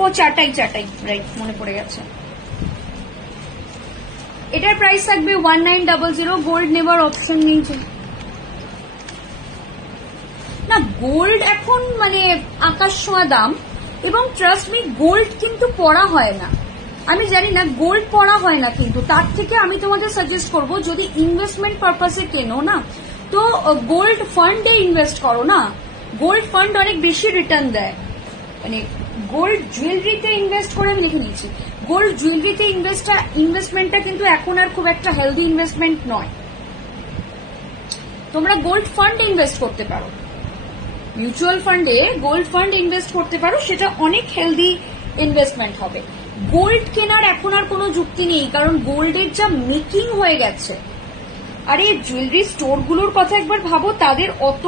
ও চাটাই রাইট, মনে পড়ে গেছে। এটার প্রাইস থাকবে 1900। গোল্ড নেবার অপশন নেই না, গোল্ড এখন মানে আকাশ ছোঁয়া দাম, এবং ট্রাস্ট মি গোল্ড কিন্তু পড়া হয় না। আমি জানি না গোল্ড পড়া হয় না, কিন্তু তার থেকে আমি তোমাদের সাজেস্ট করব যদি ইনভেস্টমেন্ট পারপাসে কেনো না, তো গোল্ড ফান্ডে ইনভেস্ট করো না। গোল্ড ফান্ড অনেক বেশি রিটার্ন দেয়। মানে গোল্ড জুয়েলারিতে ইনভেস্ট করে, আমি লিখে নিচ্ছি, গোল্ড জুয়েলারিতে ইনভেস্টমেন্টটা কিন্তু এখন আর খুব একটা হেলদি ইনভেস্টমেন্ট নয়। তোমরা গোল্ড ফান্ড ইনভেস্ট করতে পারো, মিউচুয়াল ফান্ডে গোল্ড ফান্ড ইনভেস্ট করতে পারো, সেটা অনেক হেলদি ইনভেস্টমেন্ট হবে। গোল্ড কেনার এখন আর কোনো যুক্তি নেই, কারণ গোল্ডের যা মেকিং হয়ে গেছে। আরে জুয়েলারি স্টোরগুলোর কথা একবার ভাবো, তাদের অত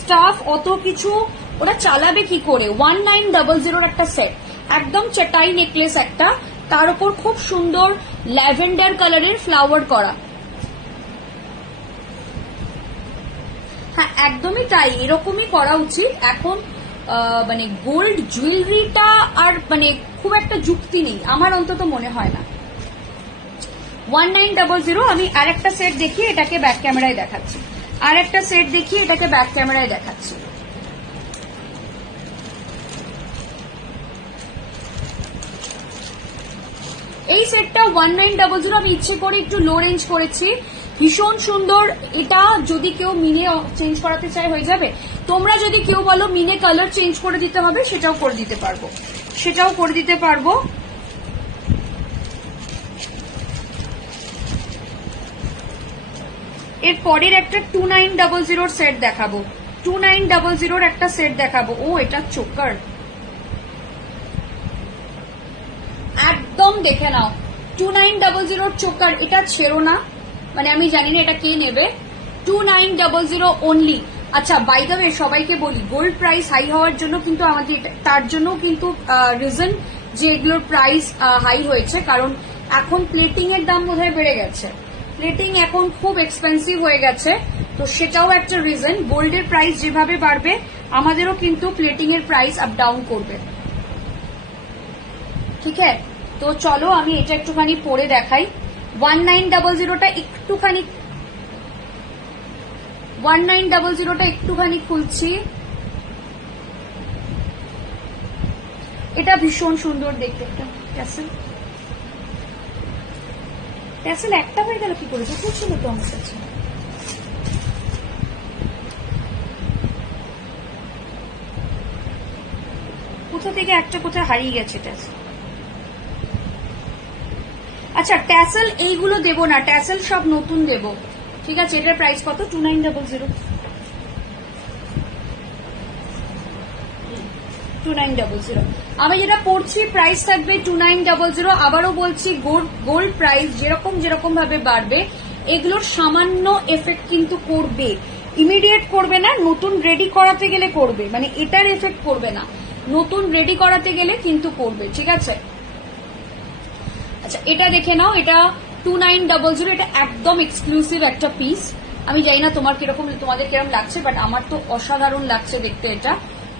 স্টাফ, অত কিছু, ওরা চালাবে কি করে? 1900 একটা সেট, একদম চাটাই নেকলেস একটা, তার উপর খুব সুন্দর ল্যাভেন্ডার কালারের ফ্লাওয়ার করা। হ্যাঁ একদমই তাই, এরকমই করা উচিত। এখন মানে গোল্ড জুয়েলারিটা আর মানে খুব একটা যুক্তি নেই, আমার অন্তত মনে হয় না। 1900। আমি আর একটা সেট দেখি, এটাকে ব্যাক ক্যামেরায় দেখাচ্ছি। আর একটা সেট দেখি, এটাকে ব্যাক ক্যামেরায় দেখাচ্ছি। এই সেটটা 1900। আমি ইচ্ছে করে একটু লো রেঞ্জ করেছি, ভীষণ সুন্দর। এটা যদি কেউ মিনে চেঞ্জ করাতে চায় হয়ে যাবে। তোমরা যদি কেউ বলো মিনে কালার চেঞ্জ করে দিতে হবে, সেটাও করে দিতে পারবো, এর পরের একটা 2900 সেট দেখাবো। 2900 একটা সেট দেখাবো। ও এটা চোকার, একদম দেখে নাও। 2900 চোকার, এটা ছেড়ো না। মানে আমি জানি না এটা কে নেবে। 2900 অনলি। আচ্ছা বাই দ্য ওয়ে সবাইকে বলি, গোল্ড প্রাইস হাই হওয়ার জন্য কিন্তু আমাদের তার জন্য কিন্তু রিজন যে এগুলোর প্রাইস হাই হয়েছে, কারণ এখন প্লেটিং এর দাম বোধহয় বেড়ে গেছে। প্লেটিং এখন খুব এক্সপেন্সিভ হয়ে গেছে, তো সেটাও একটা রিজন। গোল্ডের প্রাইস যেভাবে বাড়বে, আমাদেরও কিন্তু প্লেটিং এর প্রাইস আপ ডাউন করবে। ঠিক আছে, তো চলো আমি এটা একটুখানি পরে দেখাই। 1900টা একটুখানি খুলছি। এটা ভীষণ সুন্দর দেখতে, একটা ট্যাসেল একটা হয়ে গেল কি করে? দুটো ছিল তো আমার কাছে। কোথা থেকে একটা কোথায় হারিয়ে গেছে ট্যাসেল। আচ্ছা ট্যাসেল এইগুলো দেবো না, ট্যাসেল সব নতুন দেবো। ঠিক আছে, এটার প্রাইস কত? 2900। 2900। আমি যেটা পড়ছি প্রাইস থাকবে 2900। আবারও বলছি, গোল্ড প্রাইস যেরকম ভাবে বাড়বে, এগুলোর সামান্য এফেক্ট কিন্তু করবে, ইমিডিয়েট করবে না। নতুন রেডি করাতে গেলে করবে, মানে এটার এফেক্ট করবে না, নতুন রেডি করাতে গেলে কিন্তু করবে। ঠিক আছে, আচ্ছা এটা দেখে নাও, এটা 2900। এটা একদম এক্সক্লুসিভ একটা পিস। আমি জানি না তোমাদের কিরকম লাগছে, বাট আমার তো অসাধারণ লাগছে দেখতে। এটা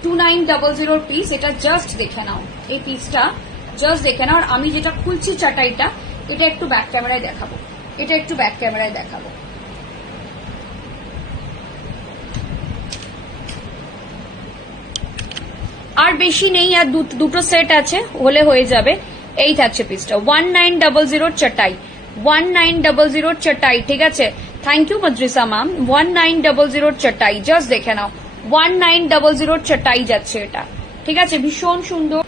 2900 পিস। এটা জাস্ট দেখে নাও, এই পিসটা জাস্ট দেখে নাও। আর আমি যেটা খুলছি চাটাইটা, এটা একটু ব্যাক ক্যামেরায় দেখাবো। আর বেশি নেই, আর দুটো সেট আছে, হলে হয়ে যাবে। এই থাকছে পিসটা 1900 চাটাই। 1900 চাটাই। ঠিক আছে, থ্যাংক ইউ মদ্রিসা ম্যাম। 1900 চাটাই, জাস্ট দেখে নাও। 1900 চাটাই যাচ্ছে এটা। ঠিক আছে, ভীষণ সুন্দর।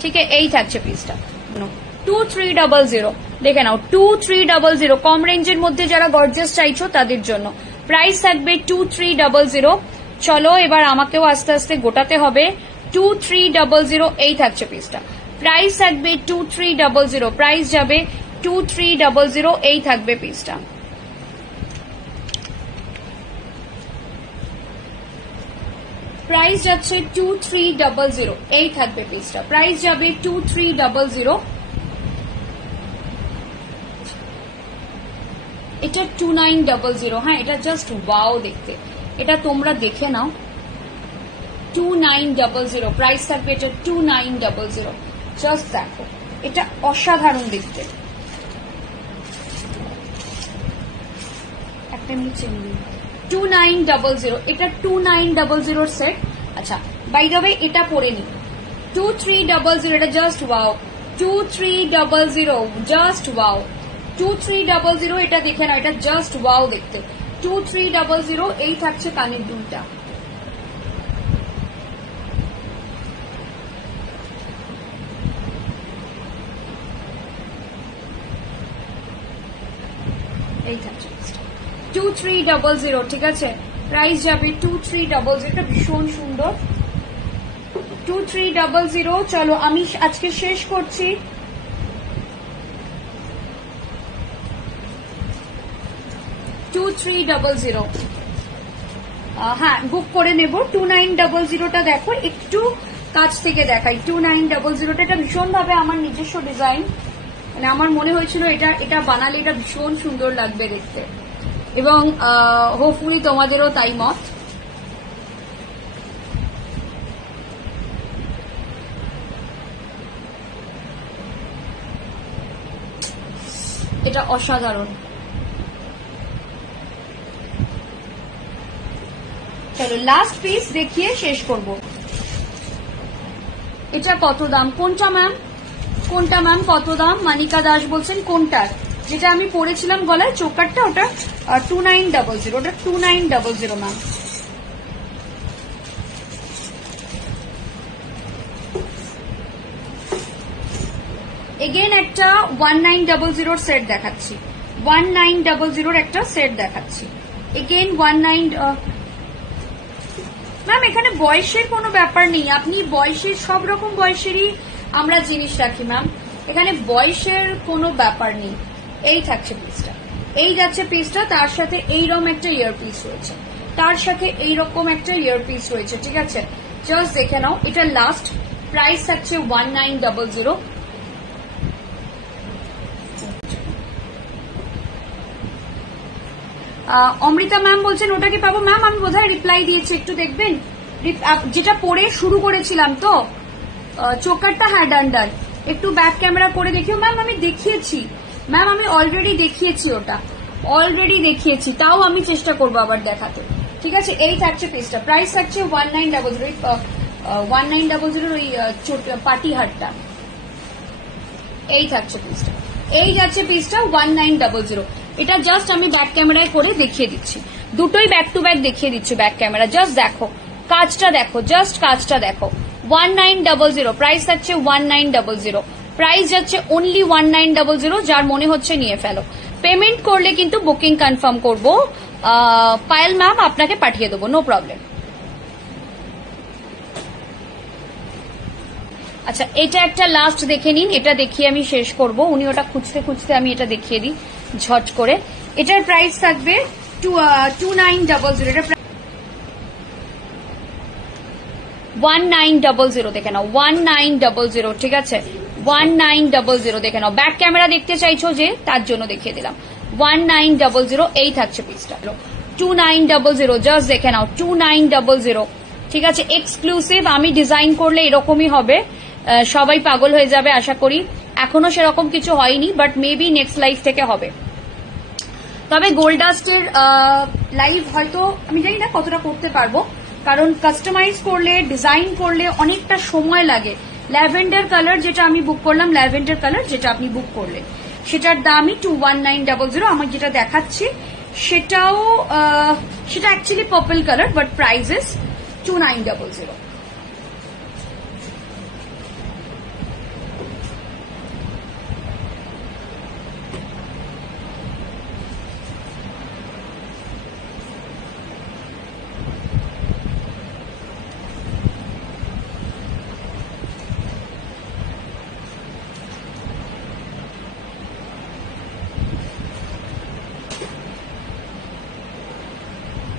ঠিক আছে, এই থাকছে পিসটা 2300। দেখে নাও 2300। কম রেঞ্জের মধ্যে যারা গর্জিয়াস চাইছো তাদের জন্য প্রাইস থাকবে 2300। চলো এবার আমাকেও আস্তে আস্তে গোটাতে হবে। 2300। এই থাকছে পিসটা, প্রাইস থাকবে 2300। প্রাইস যাবে 2300। এই থাকবে পিসটা। প্রাইস যাচ্ছে 2300। এই থাকবে পিসটা, প্রাইস যাবে 2300। এটা 2900। হ্যাঁ, এটা জাস্ট ওয়াও দেখতে, এটা তোমরা দেখে নাও। 2900 প্রাইস থাকবে এটা 2900 জাস্ট দেখো এটা অসাধারণ দেখতে একটা নিচে 2900 এটা 2900 সেট আচ্ছা বাই দ্য ওয়ে এটা পরে নি 2300 এটা জাস্ট ওয়াও 2300 জাস্ট ওয়াও 2300 এটা দেখে না এটা জাস্ট ওয়াও দেখতে 2300 এই থাকছে কানের দুলটা এই থাকছে 2300 ঠিক আছে প্রাইস যাবে 2300 এটা ভীষণ সুন্দর 2300 চলো আমি আজকে শেষ করছি হ্যাঁ বুক করে নেব 2900টা দেখো একটু কাছ থেকে দেখাই 2900টা এটা ভীষণ ভাবে আমার নিজস্ব ডিজাইন মানে আমার মনে হয়েছিল এটা বানালে এটা ভীষণ সুন্দর লাগবে দেখতে এবং হোপফুলি তোমাদেরও তাই মত এটা অসাধারণ চলো লাস্ট পিস দেখিয়ে শেষ করব এটা কত দাম কোনটা ম্যাম কত দাম মানিকা দাস বলছেন কোনটার যেটা আমি পরেছিলাম গলায় চোকারটা ওটা 2900 ওটা 2900 ম্যাম এগেইন একটা 1900 সেট দেখাচ্ছি 1900 একটা সেট দেখাচ্ছি এগেইন 19 ম্যাম এখানে বয়সের কোনো ব্যাপার নেই আপনি বয়সের সব রকম বয়সেরই আমরা জিনিস রাখি ম্যাম এখানে বয়সের কোনো ব্যাপার নেই এই থাকছে পিসটা এই যাচ্ছে পিসটা তার সাথে এইরকম একটা ইয়ারপিস রয়েছে তার সাথে এইরকম একটা ইয়ারপিস রয়েছে ঠিক আছে জাস্ট দেখে নাও এটা লাস্ট প্রাইস থাকছে 1900 অমৃতা ম্যাম বলছেন ওটা কি পাবো ম্যাম আমি বোধহয় রিপ্লাই দিয়েছি একটু দেখবেন যেটা পরে শুরু করেছিলাম তো চোকারটা হ্যাঁ ডান একটু ব্যাক ক্যামেরা করে দেখিও ম্যাম আমি দেখিয়েছি ম্যাম আমি অলরেডি দেখিয়েছি ওটা অলরেডি দেখিয়েছি তাও আমি চেষ্টা করবো আবার দেখাতে ঠিক আছে এই থাকছে পিসটা প্রাইস থাকছে 1900 ওই পাটি হাটটা এই থাকছে পিসটা এই যাচ্ছে পিসটা 1900 এটা জাস্ট আমি ব্যাক ক্যামেরায় করে দেখিয়ে দিচ্ছি দুটোই ব্যাক টু ব্যাক দেখিয়ে দিচ্ছি ব্যাক ক্যামেরা জাস্ট দেখো কাজটা দেখো জাস্ট কাজটা দেখো 1900 প্রাইস থাকছে 1900 প্রাইস যাচ্ছে অনলি 1900 যার মনে হচ্ছে নিয়ে ফেলো পেমেন্ট করলে কিন্তু বুকিং কনফার্ম করবো পায়েল ম্যাম আপনাকে পাঠিয়ে দেবো নো প্রবলেম আচ্ছা এটা একটা লাস্ট দেখে নিন এটা দেখিয়ে আমি শেষ করব উনি ওটা খুঁজতে খুঁজতে আমি এটা দেখিয়ে দিই ঝট করে এটার প্রাইস থাকবে 2900 এটা 1900 দেখে নাও 1900 ঠিক আছে 1900 দেখে নাও ব্যাক ক্যামেরা দেখতে চাইছো যে তার জন্য দেখিয়ে দিলাম 1900 এই থাকছে পিসটা 2900 জাস্ট দেখে নাও 2900 ঠিক আছে এক্সক্লুসিভ আমি ডিজাইন করলে এরকমই হবে সবাই পাগল হয়ে যাবে আশা করি এখনো সেরকম কিছু হয়নি বাট মেবি নেক্সট লাইভ থেকে হবে তবে গোল্ড ডাস্টের লাইভ হয়তো আমি জানি না কতটা করতে পারবো কারণ কাস্টমাইজ করলে ডিজাইন করলে অনেকটা সময় লাগে ল্যাভেন্ডার কালার যেটা আমি বুক করলাম ল্যাভেন্ডার কালার যেটা আপনি বুক করলেন সেটার দামই 21900 আমার যেটা দেখাচ্ছি সেটা actually purple colour but price is 2900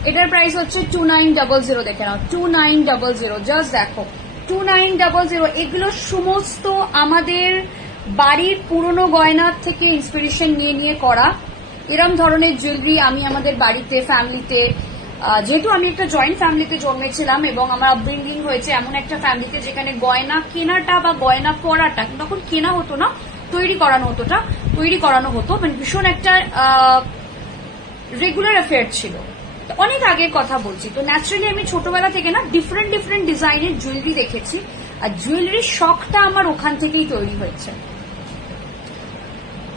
এটার প্রাইস হচ্ছে 2900 দেখে নাও 2900 জাস্ট দেখো 2900 এগুলো সমস্ত আমাদের বাড়ির পুরনো গয়নার থেকে ইন্সপিরেশন নিয়ে নিয়ে করা এরম ধরনের জুয়েলারি আমি আমাদের বাড়িতে ফ্যামিলিতে যেহেতু আমি একটা জয়েন্ট ফ্যামিলিতে জন্মেছিলাম এবং আমার আপব্রিঙ্গিং হয়েছে এমন একটা ফ্যামিলিতে যেখানে গয়না কেনাটা বা গয়না পরাটা তখন কেনা হতো না, তৈরি করানো হতো, মানে ভীষণ একটা রেগুলার অ্যাফেয়ার ছিল। অনেক আগের কথা বলছি। তো ন্যাচারালি আমি ছোটবেলা থেকে না ডিফারেন্ট ডিজাইনের জুয়েলারি দেখেছি, আর জুয়েলারির শখটা আমার ওখান থেকেই তৈরি হয়েছে।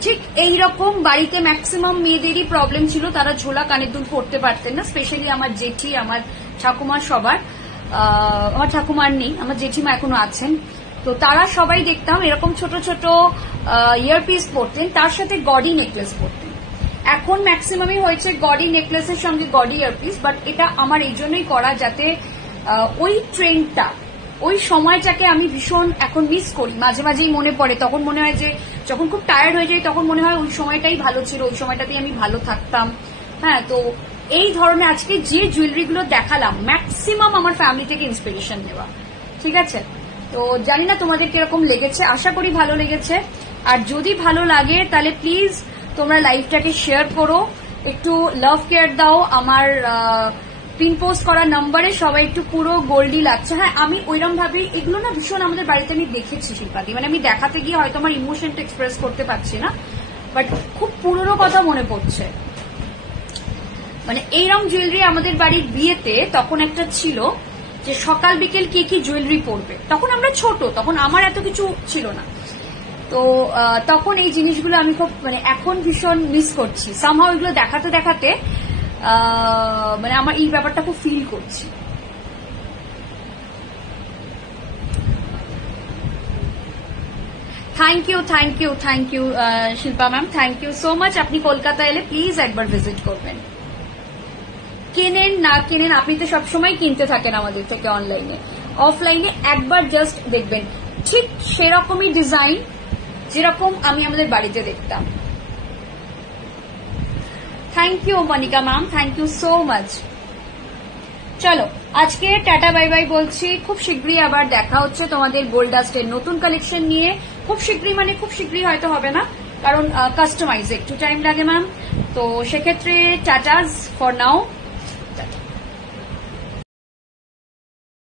ঠিক এইরকম বাড়িতে ম্যাক্সিমাম মেয়েদেরই প্রবলেম ছিল, তারা ঝোলা কানের দুল পরতে পারতেন না, স্পেশালি আমার জেঠি, আমার ঠাকুমা, সবার, আমার ঠাকুমার নেই, আমার জেঠিমা এখনো আছেন, তো তারা সবাই দেখতাম এরকম ছোট ছোট ইয়ারপিস পরতেন, তার সাথে গডি নেকলেস পরতেন। এখন ম্যাক্সিমামই হয়েছে গডি নেকলেসের সঙ্গে গডি ইয়ারপিস, বাট এটা আমার এই জন্যই করা যাতে ওই ট্রেন্ডটা, ওই সময়টাকে আমি ভীষণ এখন মিস করি, মাঝে মাঝেই মনে পড়ে। তখন মনে হয় যে যখন খুব টায়ার্ড হয়ে যায় তখন মনে হয় ওই সময়টাই ভালো ছিল, ওই সময়টাতেই আমি ভালো থাকতাম। হ্যাঁ, তো এই ধরনের আজকে যে জুয়েলারিগুলো দেখালাম ম্যাক্সিমাম আমার ফ্যামিলি থেকে ইন্সপিরেশন নেওয়া। ঠিক আছে, তো জানি না তোমাদের কিরকম লেগেছে, আশা করি ভালো লেগেছে। আর যদি ভালো লাগে তাহলে প্লিজ তোমরা লাইভটাকে শেয়ার করো, একটু লাভ কেয়ার দাও। আমার পিন পোস্ট করা নাম্বারে সবাই একটু পুরো গোল্ডি লাগছে। হ্যাঁ, আমি ওইরকম ভাবেই এগুলো না ভীষণ আমাদের বাড়িতে আমি দেখেছি শিল্পাদি, মানে আমি দেখাতে গিয়ে হয়তো আমার ইমোশনটা এক্সপ্রেস করতে পারছি না, বাট খুব পুরনো কথা মনে পড়ছে। মানে এইরকম জুয়েলারি আমাদের বাড়ির বিয়েতে তখন একটা ছিল যে সকাল বিকেল কে কি জুয়েলারি পরবে, তখন আমরা ছোট, তখন আমার এত কিছু ছিল না, তো তখন এই জিনিসগুলো আমি খুব মানে এখন ভীষণ মিস করছি। সামহাও এগুলো দেখাতে দেখাতে মানে আমার এই ব্যাপারটা খুব ফিল করছি। Thank you Shilpa ma'am, thank you so much. আপনি কলকাতা এলে প্লিজ একবার ভিজিট করবেন। কেনেন না কেনেন, আপনি তো সবসময় কিনতে থাকেন আমাদের থেকে অনলাইনে, অফলাইনে একবার জাস্ট দেখবেন, ঠিক সেরকমই ডিজাইন যেরকম আমি আমাদের বাড়িতে দেখতাম। Thank you Monica ma'am, thank you so much. চলো আজকে টাটা বাই বাই বলছি, খুব শীঘ্রই আবার দেখা হচ্ছে তোমাদের গোল্ড ডাস্টের নতুন কালেকশন নিয়ে। খুব শীঘ্রই মানে খুব শীঘ্রই হয়তো হবে না, কারণ কাস্টমাইজ একটু টাইম লাগে ম্যাম, তো সেক্ষেত্রে টাটাস ফর নাও।